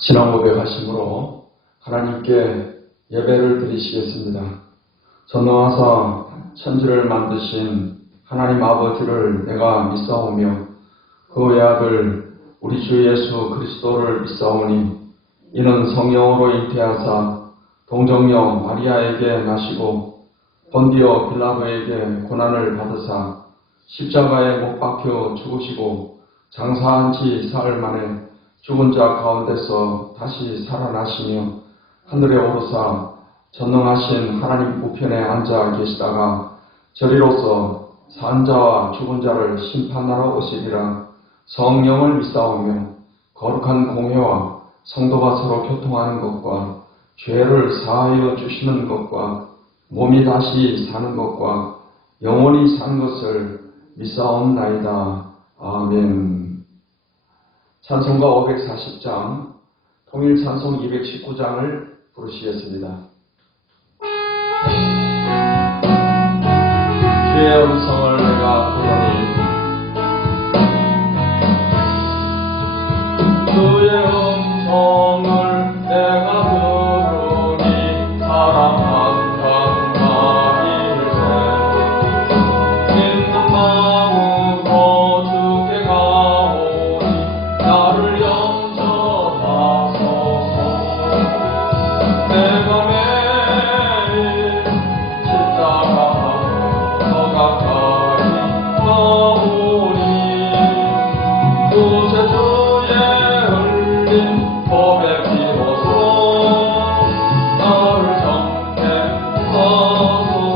신앙 고백하심으로 하나님께 예배를 드리시겠습니다. 전능하사 천지를 만드신 하나님 아버지를 내가 믿사오며 그 외아들 우리 주 예수 그리스도를 믿사오니 이는 성령으로 잉태하사 동정녀 마리아에게 나시고 본디오 빌라도에게 고난을 받으사 십자가에 못 박혀 죽으시고 장사한 지 사흘 만에 죽은 자 가운데서 다시 살아나시며 하늘에 오르사 전능하신 하나님 우편에 앉아 계시다가 저리로서 산 자와 죽은 자를 심판하러 오시리라. 성령을 믿사오며 거룩한 공회와 성도가 서로 교통하는 것과 죄를 사하여 주시는 것과 몸이 다시 사는 것과 영원히 사는 것을 믿사옵나이다. 아멘. 찬송가 540장, 통일 찬송 219장을 부르시겠습니다. 주의 음성을 내가 부르니 주의 음성을 내가 들으니 사랑한다는 말일세. 믿는 마음으로 주께 가오니 나를 영접하소서. 내가 매일 십자가 더 가까이 나오니 구세 주의 흘린 보배 피로소 나를 정케하소서.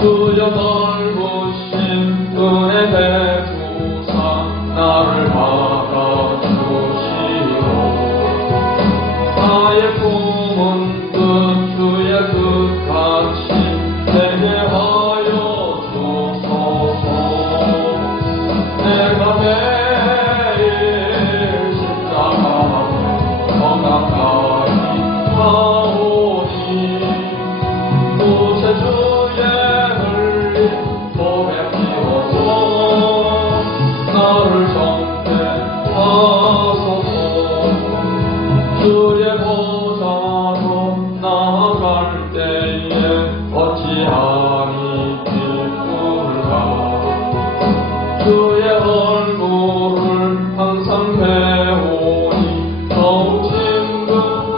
주여 넓으신 은혜 베푸사 나를 받아주시오. 나의 품은 그 주의 뜻같이 되게 하여 주소서. 내가 매일 십자가 더 가까이 가오니 구세 주의 흘린 보배 피워서 나를 정케하소서. 주의 보좌로 나아갈 때에 어찌하니 기쁠까. 주의 얼굴을 항상 배우니 더욱 친근합니다.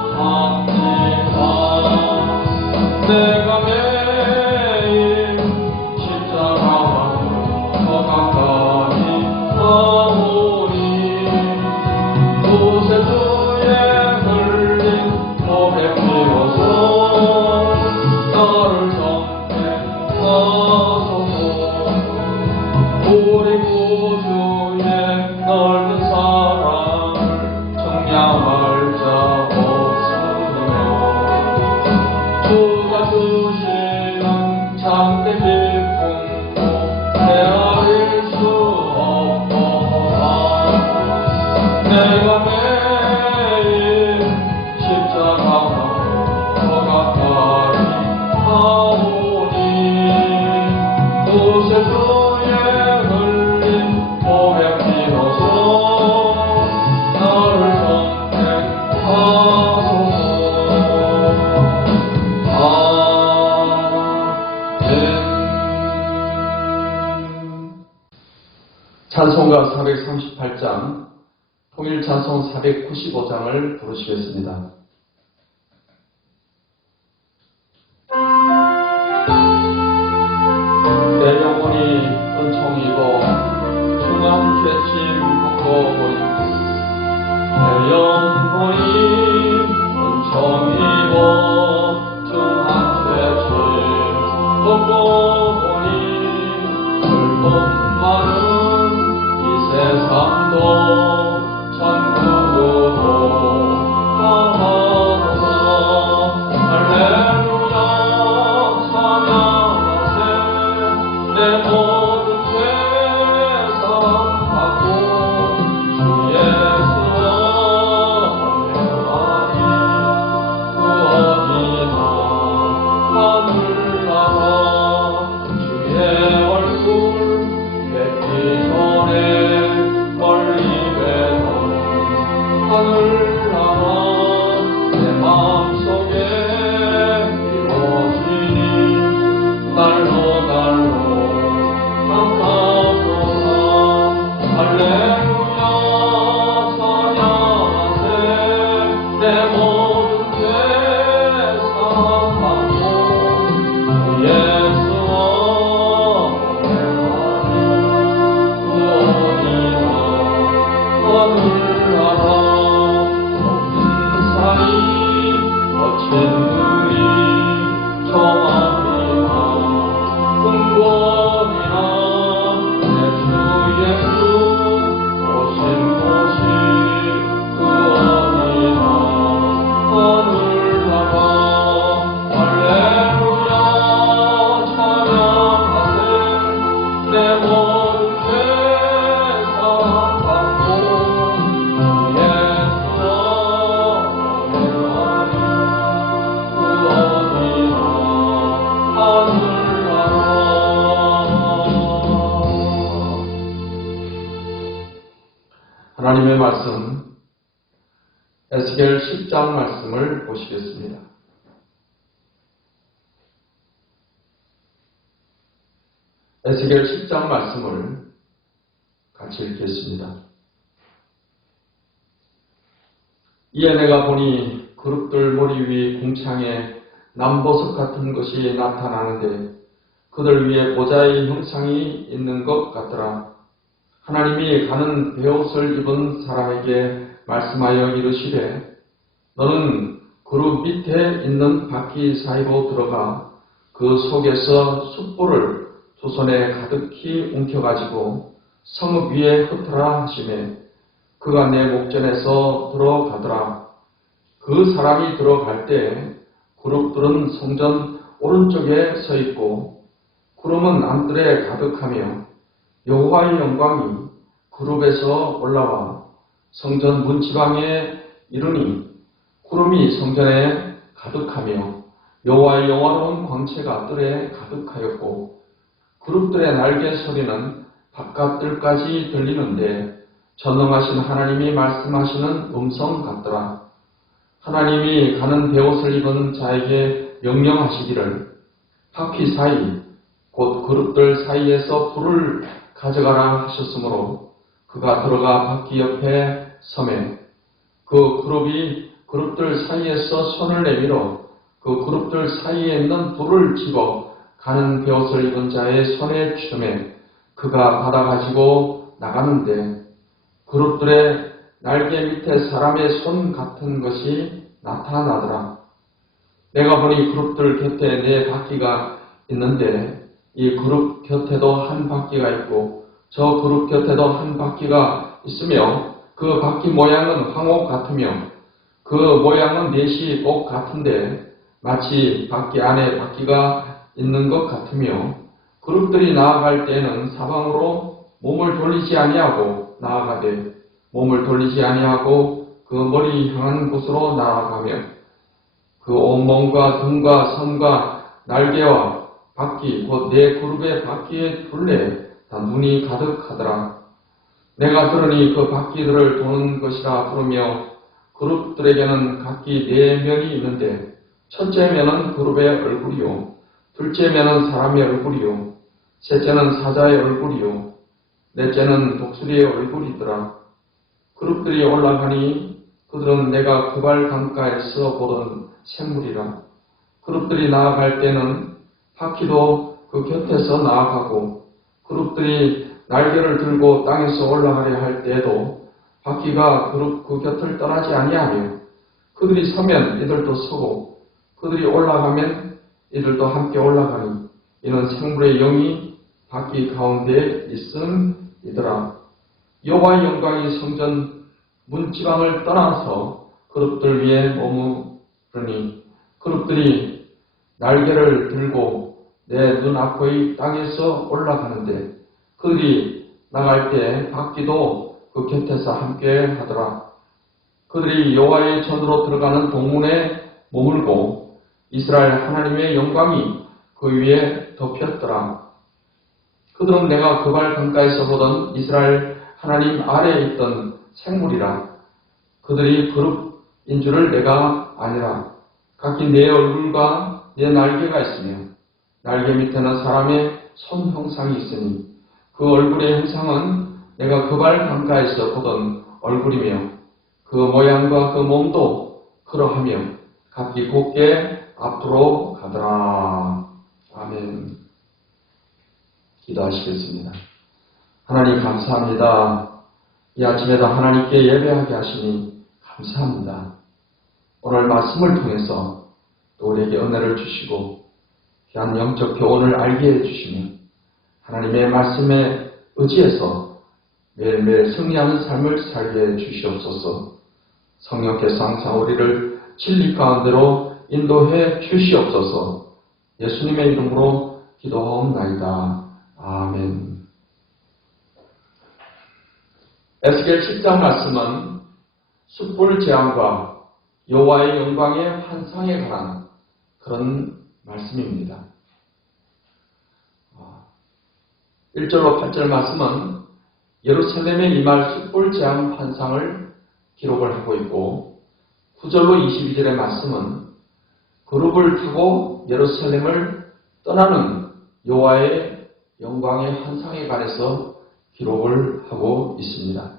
내가 매일 십자가 더 가까이 나오니 구세 주의 흘린 보배 피워서 나를 정케하소서. 우리 구주의 넓은 사랑을 청량할 자 없으며 주가 주시는 참된 기쁨도 헤아릴 수 없도다. 내가 매일 십자가 더 가까이 가오니 구세 주의 흘린 보배 피워서 나를 정케하소서. 아멘. 찬송가 438장, 통일 찬송 495장을 부르시겠습니다. 내 영혼이 은총이고 중한 죄짐 벗고 보니 내 영혼이 은총이고 중한 죄짐 벗고 보니 슬픔 많은 이 세상도 천국으로 하늘나라 내 마음속에 이루어지니 날로 가까워라. 할렐루야 찬양하세. 내 모든 죄 사함받고 주 예수와 오래가니 그 어디나 하늘나라 높은 산이 거친 들이 저마리나 궁궐이나 내 주 예수 오신 곳이 그 어디나 하늘나라. 할렐루야 찬양하세. 내 모든 죄 사함받고 주 예수와 오래가니 그 어디나 하늘나라. 하나님의 말씀 에스겔 10장 말씀을 보시겠습니다. 에스겔 10장 말씀을 같이 읽겠습니다. 이에 내가 보니 그룹들 머리 위 궁창에 남보석 같은 것이 나타나는데 그들 위에 모자의 형상이 있는 것 같더라. 하나님이 가는 베옷을 입은 사람에게 말씀하여 이르시되 너는 그룹 밑에 있는 바퀴 사이로 들어가 그 속에서 숯불을 두 손에 가득히 움켜가지고 성읍 위에 흩어라 하시매 그가 내 목전에서 들어가더라. 그 사람이 들어갈 때 그룹들은 성전 오른쪽에 서 있고 구름은 안뜰에 가득하며 여호와의 영광이 그룹에서 올라와 성전 문지방에 이르니 구름이 성전에 가득하며 여호와의 영화로운 광채가 뜰에 가득하였고 그룹들의 날개 소리는 바깥 뜰까지 들리는데 전능하신 하나님이 말씀하시는 음성 같더라. 하나님이 가는 베옷을 입은 자에게 명령하시기를 바퀴 사이 곧 그룹들 사이에서 불을 가져가라 하셨으므로 그가 들어가 바퀴 옆에 서매 그 그룹이 그룹들 사이에서 손을 내밀어 그 그룹들 사이에 있는 불을 집어 가는 베옷을 입은 자의 손에 취하매 그가 받아가지고 나가는데 그룹들의 날개 밑에 사람의 손 같은 것이 나타나더라. 내가 보니 그룹들 곁에 네 바퀴가 있는데 이 그룹 곁에도 한 바퀴가 있고 저 그룹 곁에도 한 바퀴가 있으며 그 바퀴 모양은 황옥 같으며 그 모양은 넷이 꼭 같은데 마치 바퀴 안에 바퀴가 있는 것 같으며 그룹들이 나아갈 때에는 사방으로 몸을 돌리지 아니하고 나아가되 몸을 돌리지 아니하고 그 머리 향한 곳으로 나아가며 그 온몸과 등과 손과 날개와 바퀴 곧 네 그룹의 바퀴의 둘레에 다 눈이 가득하더라. 내가 들으니 그 바퀴들을 도는 것이라 부르며 그룹들에게는 각기 네 면이 있는데 첫째 면은 그룹의 얼굴이요 둘째 면은 사람의 얼굴이요 셋째는 사자의 얼굴이요 넷째는 독수리의 얼굴이더라. 그룹들이 올라가니 그들은 내가 그발 강가에서 보던 생물이라. 그룹들이 나아갈 때는 바퀴도 그 곁에서 나아가고 그룹들이 날개를 들고 땅에서 올라가려 할 때에도 바퀴가 그룹 그 곁을 떠나지 아니하며 그들이 서면 이들도 서고 그들이 올라가면 이들도 함께 올라가니 이는 생물의 영이 바퀴 가운데에 있음이더라. 여호와의 영광이 성전 문지방을 떠나서 그룹들 위에 머무르니 그룹들이 날개를 들고 내 눈앞의 땅에서 올라가는데 그들이 나갈 때 바퀴도 그 곁에서 함께 하더라. 그들이 여호와의 전으로 들어가는 동문에 머물고 이스라엘 하나님의 영광이 그 위에 덮였더라. 그들은 내가 그발 강가에서 보던 이스라엘 하나님 아래에 있던 생물이라. 그들이 그룹인 줄을 내가 아니라 각기 내 얼굴과 내 날개가 있으며 날개 밑에는 사람의 손 형상이 있으니 그 얼굴의 형상은 내가 그발 강가에서 보던 얼굴이며 그 모양과 그 몸도 그러하며 각기 곧게 앞으로 가더라. 아멘. 기도하시겠습니다. 하나님 감사합니다. 이 아침에도 하나님께 예배하게 하시니 감사합니다. 오늘 말씀을 통해서 또 우리에게 은혜를 주시고 귀한 영적 교훈을 알게 해주시며 하나님의 말씀에 의지해서 매일매일 승리하는 삶을 살게 해주시옵소서. 성령께서 항상 우리를 진리 가운데로 인도해 주시옵소서. 예수님의 이름으로 기도하옵나이다. 아멘. 에스겔 10장 말씀은 숯불 재앙과 여호와의 영광의 환상에 관한 그런 말씀입니다. 1절로 8절 말씀은 예루살렘에 임할 숯불 재앙 환상을 기록을 하고 있고 9절로 22절의 말씀은 그룹을 타고 예루살렘을 떠나는 여호와의 영광의 환상에 관해서 기록을 하고 있습니다.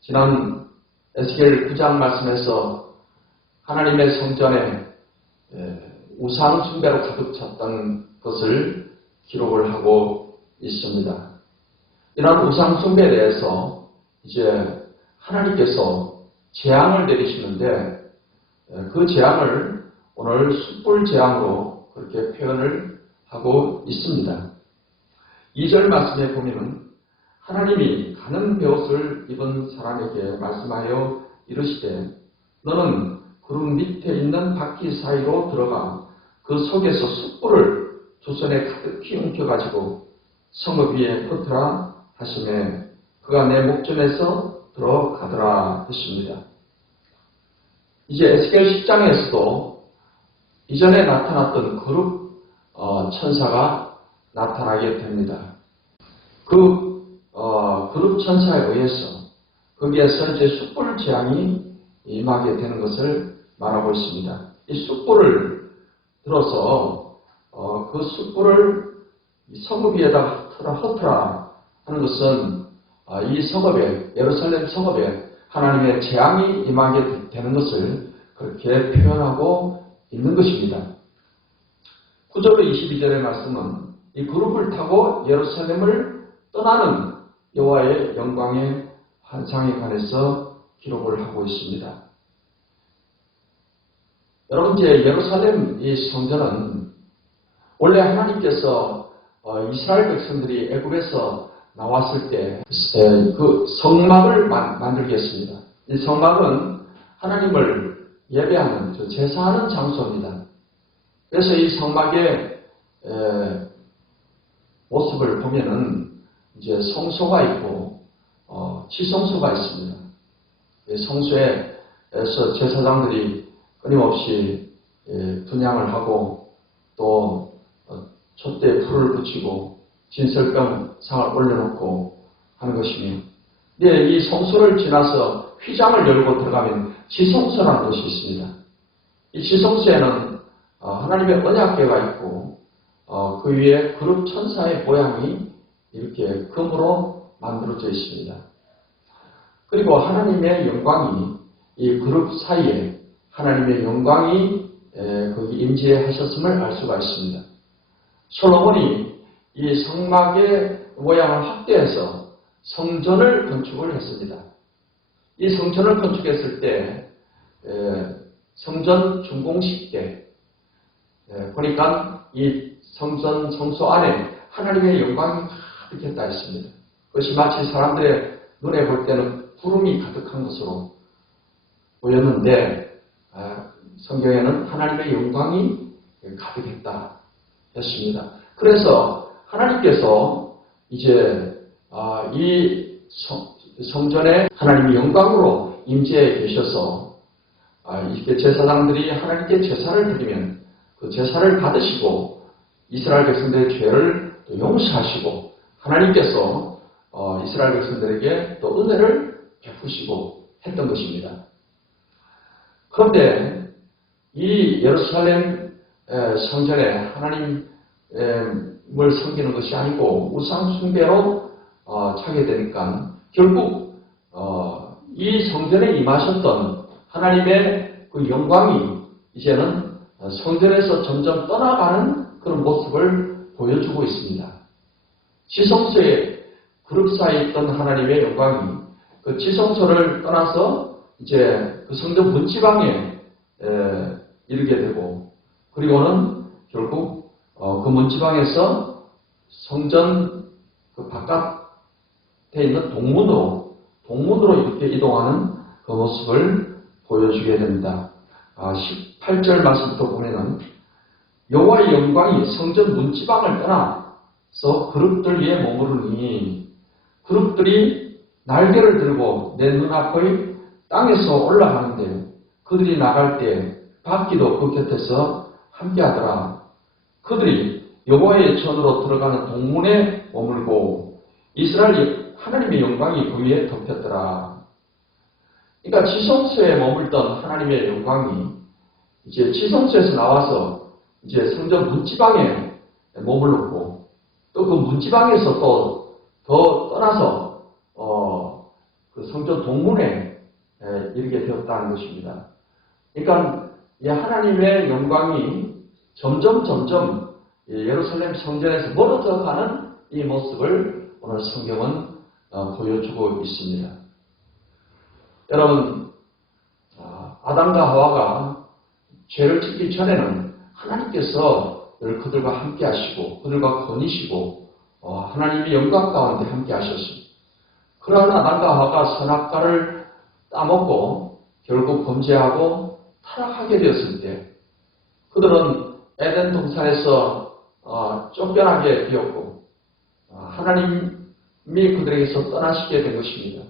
지난 에스겔 9장 말씀에서 하나님의 성전에 우상 숭배로 가득 찼던 것을 기록을 하고 있습니다. 이런 우상 숭배에 대해서 이제 하나님께서 재앙을 내리시는데 그 재앙을 오늘 숯불 재앙으로 그렇게 표현을 하고 있습니다. 2절 말씀에 보면 하나님이 가는 베옷을 입은 사람에게 말씀하여 이르시되 너는 구름 밑에 있는 바퀴 사이로 들어가 그 속에서 숯불을 두 손에 가득히 웅켜가지고 성읍 위에 퍼뜨라 하시매 그가 내 목전에서 들어가더라 했습니다. 이제 에스겔 10장에서도 이전에 나타났던 그룹 천사가 나타나게 됩니다. 그 그룹 천사에 의해서 거기에서 이제 숯불 재앙이 임하게 되는 것을 말하고 있습니다. 이 숯불을 들어서 그 숯불을 성읍 위에다 흩어라 하는 것은 이 성읍에 예루살렘 성읍에 하나님의 재앙이 임하게 되는 것을 그렇게 표현하고 있는 것입니다. 9절 22절의 말씀은 이 그룹을 타고 예루살렘을 떠나는 여호와의 영광의 환상에 관해서 기록을 하고 있습니다. 여러분 이제 예루살렘 이 성전은 원래 하나님께서 이스라엘 백성들이 애굽에서 나왔을 때 그 성막을 만들겠습니다. 이 성막은 하나님을 예배하는 제사하는 장소입니다. 그래서 이 성막의 모습을 보면은 이제 성소가 있고 지성소가 있습니다. 성소에서 제사장들이 끊임없이 분향을 하고 또 촛대에 불을 붙이고 진설병 상을 올려놓고 하는 것이며 이 성소를 지나서 휘장을 열고 들어가면 지성소라는 것이 있습니다. 이 지성소에는 하나님의 언약궤가 있고 그 위에 그룹 천사의 모양이 이렇게 금으로 만들어져 있습니다. 그리고 하나님의 영광이 이 그룹 사이에 하나님의 영광이 거기 임재하셨음을 알 수가 있습니다. 솔로몬이 이 성막의 모양을 확대해서 성전을 건축을 했습니다. 이 성전을 건축했을 때 성전 준공식 때 보니까 이 성전 성소 안에 하나님의 영광이 가득했다 했습니다. 그것이 마치 사람들의 눈에 볼 때는 구름이 가득한 것으로 보였는데 성경에는 하나님의 영광이 가득했다 했습니다. 그래서 하나님께서 이제 이 성전에 하나님의 영광으로 임재해 계셔서 이렇게 제사장들이 하나님께 제사를 드리면 그 제사를 받으시고 이스라엘 백성들의 죄를 또 용서하시고 하나님께서 이스라엘 백성들에게 또 은혜를 베푸시고 했던 것입니다. 그런데 이 예루살렘 성전에 하나님을 섬기는 것이 아니고 우상 숭배로 차게 되니까 결국 이 성전에 임하셨던 하나님의 그 영광이 이제는 성전에서 점점 떠나가는 그런 모습을 보여주고 있습니다. 지성소에 그룹사에 있던 하나님의 영광이 그 지성소를 떠나서 이제 그 성전 문지방에 이르게 되고, 그리고는 결국 그 문지방에서 성전 그 바깥에 있는 동문으로 이렇게 이동하는 그 모습을 보여주게 됩니다. 18절 말씀부터 보면은 여호와의 영광이 성전 문지방을 떠나서 그룹들 위에 머무르니 그룹들이 날개를 들고 내 눈앞의 땅에서 올라가는데 그들이 나갈 때 바퀴도 그 곁에서 함께하더라. 그들이 여호와의 전으로 들어가는 동문에 머물고 이스라엘 하나님의 영광이 그 위에 덮였더라. 그러니까 지성소에 머물던 하나님의 영광이 이제 지성소에서 나와서 이제 성전 문지방에 머물렀고, 또 그 문지방에서 또 더 떠나서 그 성전 동문에 이르게 되었다는 것입니다. 그러니까 이 하나님의 영광이 점점 예루살렘 성전에서 멀어져 가는 이 모습을 오늘 성경은 보여주고 있습니다. 여러분, 아담과 하와가 죄를 짓기 전에는 하나님께서 늘 그들과 함께 하시고 그들과 거니시고 하나님의 영광 가운데 함께 하셨습니다. 그러나 아담과 하와가 선악과를 따먹고 결국 범죄하고 타락하게 되었을 때 그들은 에덴 동산에서 쫓겨나게 되었고 하나님이 그들에게서 떠나시게 된 것입니다.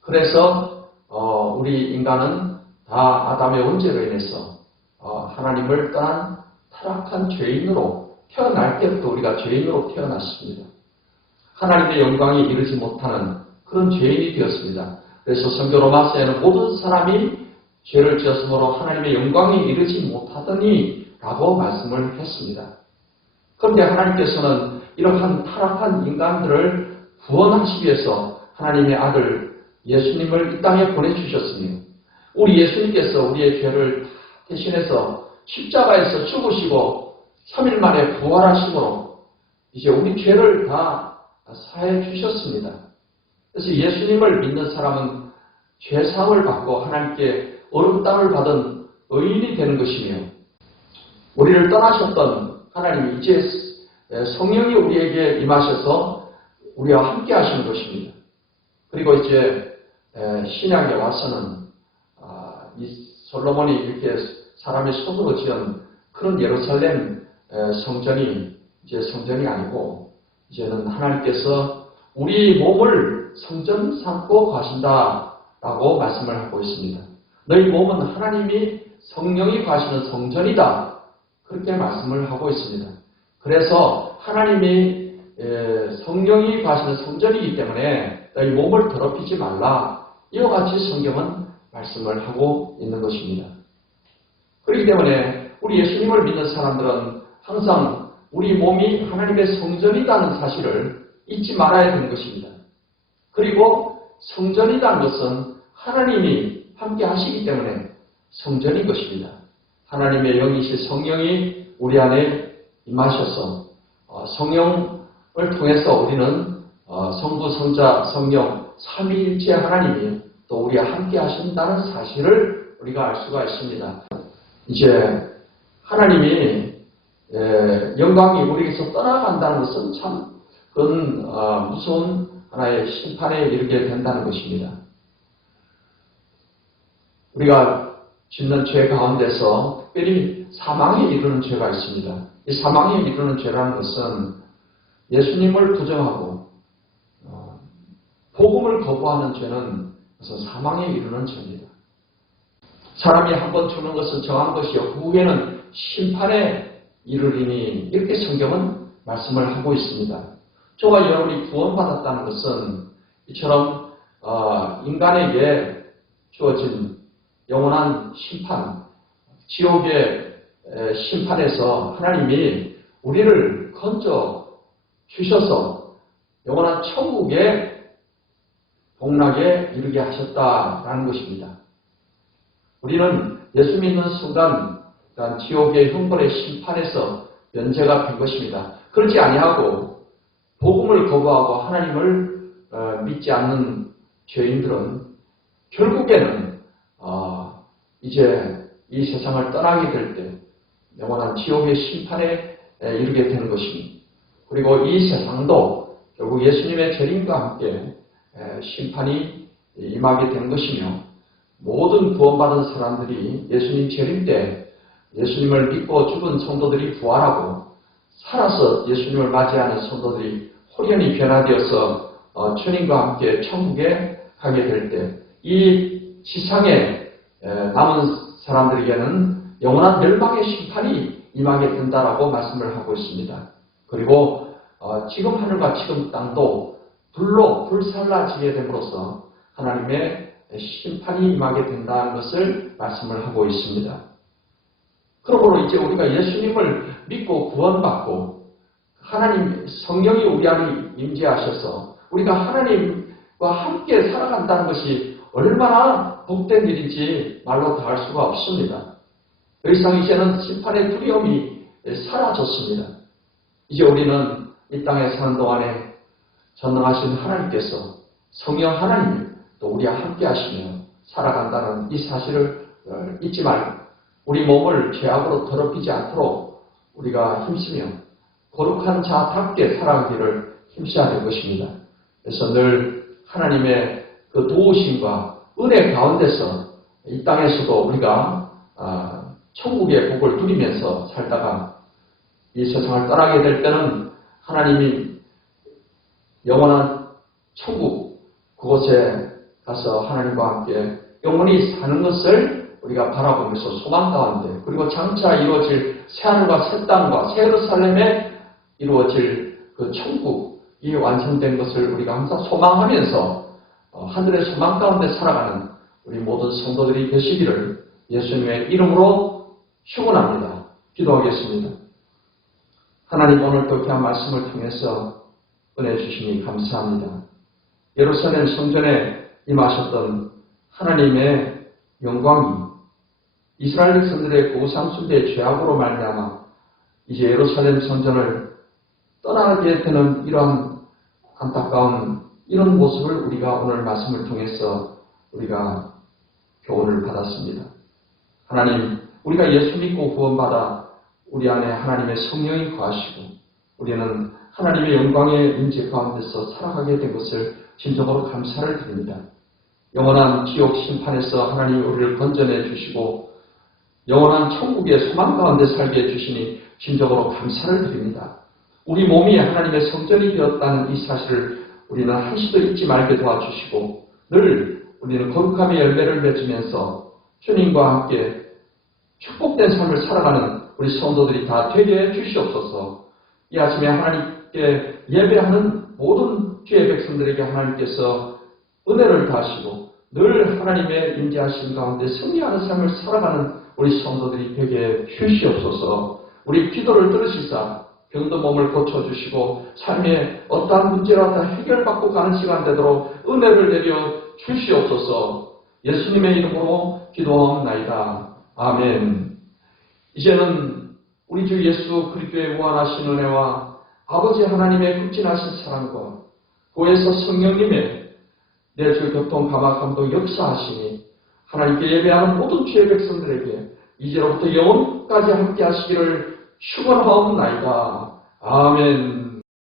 그래서 우리 인간은 다 아담의 원죄로 인해서 하나님을 떠난 타락한 죄인으로 태어날 때부터 우리가 죄인으로 태어났습니다. 하나님의 영광이 이르지 못하는 그런 죄인이 되었습니다. 그래서 성경 로마서에는 모든 사람이 죄를 지었으므로 하나님의 영광이 이르지 못하더니 라고 말씀을 했습니다. 그런데 하나님께서는 이러한 타락한 인간들을 구원하시기 위해서 하나님의 아들 예수님을 이 땅에 보내주셨으며 우리 예수님께서 우리의 죄를 대신해서 십자가에서 죽으시고 3일 만에 부활하심으로 이제 우리 죄를 다 사해 주셨습니다. 그래서 예수님을 믿는 사람은 죄사함을 받고 하나님께 어른땅을 받은 의인이 되는 것이며 우리를 떠나셨던 하나님이 이제 성령이 우리에게 임하셔서 우리와 함께 하시는 것입니다. 그리고 이제 신약에 와서는 이 솔로몬이 이렇게 사람의 손으로 지은 그런 예루살렘 성전이 이제 성전이 아니고 이제는 하나님께서 우리 몸을 성전 삼고 가신다라고 말씀을 하고 있습니다. 너희 몸은 하나님이 성령이 가시는 성전이다. 그렇게 말씀을 하고 있습니다. 그래서 하나님이 성령이 가시는 성전이기 때문에 너희 몸을 더럽히지 말라. 이와 같이 성경은 말씀을 하고 있는 것입니다. 그렇기 때문에 우리 예수님을 믿는 사람들은 항상 우리 몸이 하나님의 성전이라는 사실을 잊지 말아야 되는 것입니다. 그리고 성전이라는 것은 하나님이 함께 하시기 때문에 성전인 것입니다. 하나님의 영이신 성령이 우리 안에 임하셔서 성령을 통해서 우리는 성부, 성자, 성령, 삼위일체 하나님이 또 우리와 함께 하신다는 사실을 우리가 알 수가 있습니다. 이제 하나님이 영광이 우리에게서 떠나간다는 것은 참 그건 무서운 하나의 심판에 이르게 된다는 것입니다. 우리가 짓는 죄 가운데서 특별히 사망에 이르는 죄가 있습니다. 이 사망에 이르는 죄라는 것은 예수님을 부정하고 복음을 거부하는 죄는 그것은 사망에 이르는 죄입니다. 사람이 한 번 죽는 것은 정한 것이요 그 후에는 심판에 이르리니 이렇게 성경은 말씀을 하고 있습니다. 저와 여러분이 구원받았다는 것은 이처럼 인간에게 주어진 영원한 심판, 지옥의 심판에서 하나님이 우리를 건져 주셔서 영원한 천국의 복락에 이르게 하셨다라는 것입니다. 우리는 예수 믿는 순간 지옥의 형벌의 심판에서 면제가 된 것입니다. 그렇지 아니하고 복음을 거부하고 하나님을 믿지 않는 죄인들은 결국에는 이제 이 세상을 떠나게 될 때 영원한 지옥의 심판에 이르게 되는 것입니다. 그리고 이 세상도 결국 예수님의 재림과 함께 심판이 임하게 된 것이며 모든 구원받은 사람들이 예수님 재림 때 예수님을 믿고 죽은 성도들이 부활하고 살아서 예수님을 맞이하는 성도들이 호련히 변화되어서 주님과 함께 천국에 가게 될 때 이 지상에 남은 사람들에게는 영원한 멸망의 심판이 임하게 된다라고 말씀을 하고 있습니다. 그리고 지금 하늘과 지금 땅도 불로 불살라지게 됨으로써 하나님의 심판이 임하게 된다는 것을 말씀을 하고 있습니다. 그러므로 이제 우리가 예수님을 믿고 구원받고 하나님 성령이 우리 안에 임재하셔서 우리가 하나님과 함께 살아간다는 것이 얼마나 복된 일인지 말로 다 할 수가 없습니다. 더 이상 이제는 심판의 두려움이 사라졌습니다. 이제 우리는 이 땅에 사는 동안에 전능하신 하나님께서 성령 하나님을 또 우리와 함께 하시며 살아간다는 이 사실을 잊지 말고 우리 몸을 죄악으로 더럽히지 않도록 우리가 힘쓰며 거룩한 자답게 살아가기를 힘써야 될 것입니다. 그래서 늘 하나님의 그 도우심과 은혜 가운데서 이 땅에서도 우리가 천국의 복을 누리면서 살다가 이 세상을 떠나게 될 때는 하나님이 영원한 천국 그곳에 가서 하나님과 함께 영원히 사는 것을 우리가 바라보면서 소망 가운데 그리고 장차 이루어질 새하늘과 새 땅과 새 예루살렘에 이루어질 그 천국이 완성된 것을 우리가 항상 소망하면서 하늘의 소망 가운데 살아가는 우리 모든 성도들이 되시기를 예수님의 이름으로 축원합니다. 기도하겠습니다. 하나님 오늘 또 귀한 말씀을 통해서 은혜 주시니 감사합니다. 예루살렘 성전에 임하셨던 하나님의 영광이 이스라엘 백성들의 고상순대의 죄악으로 말미암아 이제 예루살렘 성전을 떠나게 되는 이러한 안타까운 이런 모습을 우리가 오늘 말씀을 통해서 우리가 교훈을 받았습니다. 하나님, 우리가 예수 믿고 구원받아 우리 안에 하나님의 성령이 거하시고 우리는 하나님의 영광의 임재 가운데서 살아가게 된 것을 진정으로 감사를 드립니다. 영원한 지옥 심판에서 하나님이 우리를 건져내 주시고 영원한 천국의 소망 가운데 살게 해주시니 진정으로 감사를 드립니다. 우리 몸이 하나님의 성전이 되었다는 이 사실을 우리는 한시도 잊지 말게 도와주시고 늘 우리는 거룩함의 열매를 맺으면서 주님과 함께 축복된 삶을 살아가는 우리 성도들이 다 되게 해 주시옵소서. 이 아침에 하나님께 예배하는 모든 주의 백성들에게 하나님께서 은혜를 다하시고 늘 하나님의 임재하심 가운데 승리하는 삶을 살아가는 우리 성도들이 되게 주시옵소서. 우리 기도를 들으시사 병든 몸을 고쳐주시고 삶의 어떠한 문제라도 다 해결받고 가는 시간 되도록 은혜를 내려 주시옵소서. 예수님의 이름으로 기도하옵나이다. 아멘. 이제는 우리 주 예수 그리스도의 무한하신 은혜와 아버지 하나님의 극진하신 사랑과 고에서 성령님의 내 주 교통 감화 감동 역사하시니 하나님께 예배하는 모든 주의 백성들에게 이제로부터 영원까지 함께 하시기를 축원하옵나이다. 아멘.